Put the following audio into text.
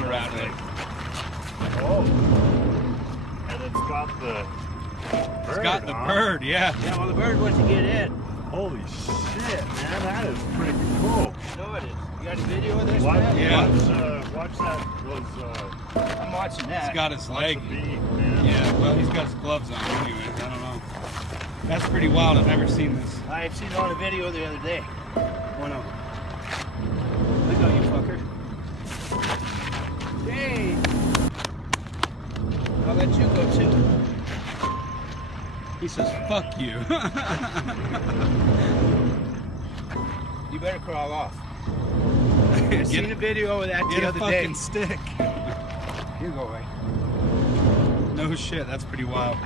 lot around it. Oh. And it's got the bird, It's got the bird, yeah. Yeah, well, the bird wants to get in. Holy shit, man. That is pretty cool. No, it is. You got a video of this, Watch, man? Yeah. watch those, I'm watching that. He's got his watch leg. the bee, man. Yeah, well, he's got his gloves on anyways. I don't know. That's pretty wild. I've never seen this. I had seen it on a video the other day. One of them. Look out, you fucker. Hey! I'll let you go too. He says, fuck you. You better crawl off. I Get seen a video of that Get the a other fucking day. stick. You go away. No shit, that's pretty wild.